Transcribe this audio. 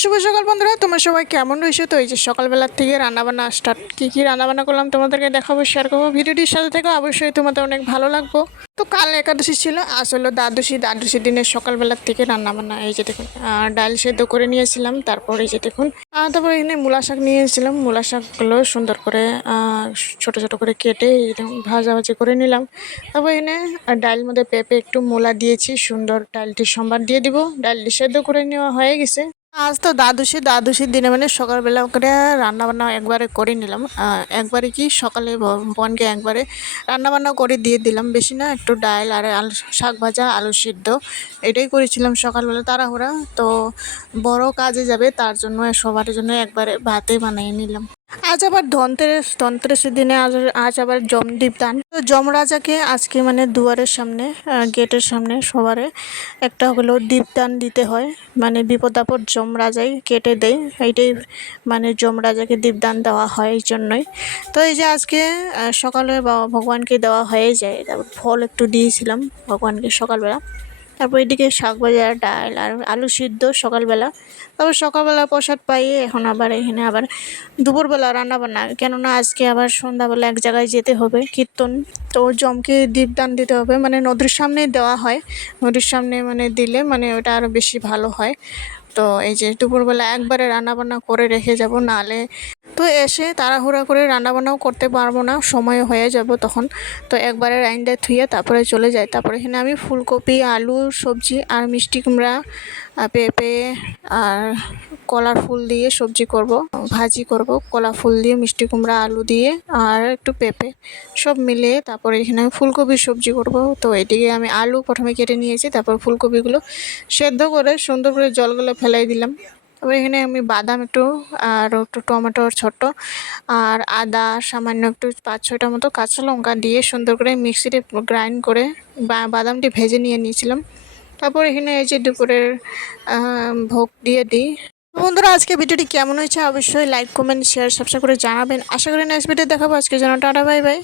শুভ সকাল বন্ধুরা, তোমরা সবাই কেমন রয়েছে? তো এই যে সকালবেলার থেকে রান্নাবান্না স্টার্ট, কী রান্নাবান্না করলাম তোমাদেরকে দেখাবো, শেয়ার করবো। ভিডিওটির সাথে থেকে অবশ্যই তোমাদের অনেক ভালো লাগবো। তো কাল একাদশী ছিল, আসলে দ্বাদশী দিনের সকালবেলার থেকে রান্নাবান্না। এই যে দেখুন, ডাল সেদ্ধ করে নিয়েছিলাম, তারপর এই যে দেখুন, তারপরে এখানে মূলা শাক নিয়েছিলাম। মূলা শাকগুলো সুন্দর করে ছোট ছোট করে কেটে এরকম ভাজাভাজি করে নিলাম। তারপর এখানে ডালের মধ্যে পেঁপে একটু মূলা দিয়েছি, সুন্দর ডালটি সম্বার দিয়ে দিব। ডালটি সেদ্ধ করে নেওয়া হয়ে গেছে। আজ তো দ্বাদশীর দিনে মানে সকালবেলা করে রান্নাবান্না একবারে করে নিলাম। একবারে কি সকালে ভগবানকে একবারে রান্নাবান্না করে দিয়ে দিলাম, বেশি না, একটু ডাল আর আলু শাক ভাজা, আলু সিদ্ধ, এটাই করেছিলাম সকালবেলা তাড়াহুড়া। তো বড় কাজে যাবে, তার জন্য সবার জন্য একবারে ভাতে বানিয়ে নিলাম। আজ আবার ধনতেরাসের দিনে আজ আবার দীপদান। তো যমরাজাকে আজকে মানে দুয়ারের সামনে, গেটের সামনে সবারে একটা হলো দীপদান দিতে হয়, মানে বিপদ আপদ যমরাজাই কেটে দেয়, এইটাই মানে যমরাজাকে দীপদান দেওয়া হয় এই জন্যই। তো এই যে আজকে সকালে ভগবানকে দেওয়া হয়ে যায়। তারপর ফল একটু দিয়েছিলাম ভগবানকে সকালবেলা। তারপর এদিকে শাক ভাজা, ডাল আর আলু সিদ্ধ সকালবেলা। তারপর সকালবেলা প্রসাদ পাইয়ে এখন আবার এখানে আবার দুপুরবেলা রান্নাবান্না, কেননা আজকে আবার সন্ধ্যাবেলা এক জায়গায় যেতে হবে কীর্তন। তো জমকে দীপদান দিতে হবে, মানে নদীর সামনে দেওয়া হয়। নদীর সামনে মানে দিলে মানে ওটা আরও বেশি ভালো হয়। তো এই যে দুপুরবেলা একবারে রান্নাবান্না করে রেখে যাব, নাহলে তো এসে তাড়াহুড়া করে রান্নাবান্নাও করতে পারবো না, সময় হয়ে যাব তখন। তো একবারে রাইন্দা ধুয়ে তারপরে চলে যাই। তারপরে এখানে আমি ফুলকপি, আলু সবজি আর মিষ্টি কুমড়া, পেঁপে আর কলার ফুল দিয়ে সবজি করব, ভাজি করব। কলা ফুল দিয়ে, মিষ্টি কুমড়া, আলু দিয়ে আর একটু পেঁপে সব মিলিয়ে তারপরে এখানে আমি ফুলকপির সবজি করব। তো এদিকে আমি আলু প্রথমে কেটে নিয়েছি, তারপর ফুলকপিগুলো সেদ্ধ করে সুন্দর করে জলগুলো ফেলাই দিলাম। তারপর এখানে আমি বাদাম একটু আর একটু টমেটো ছোট্ট আর আদা সামান্য একটু 5-6টা মতো কাঁচা লঙ্কা দিয়ে সুন্দর করে মিক্সিতে গ্রাইন্ড করে বাদামটি ভেজে নিয়ে নিয়েছিলাম। তারপর এখানে এই যে দুপুরের ভোগ দিয়ে দিই। বন্ধুরা, আজকে ভিডিওটি কেমন হয়েছে অবশ্যই লাইক, কমেন্ট, শেয়ার, সাবস্ক্রাইব করে জানাবেন। আশা করি নেক্সট ভিডিও দেখাবো। আজকে জন্য টাটা, বাই বাই।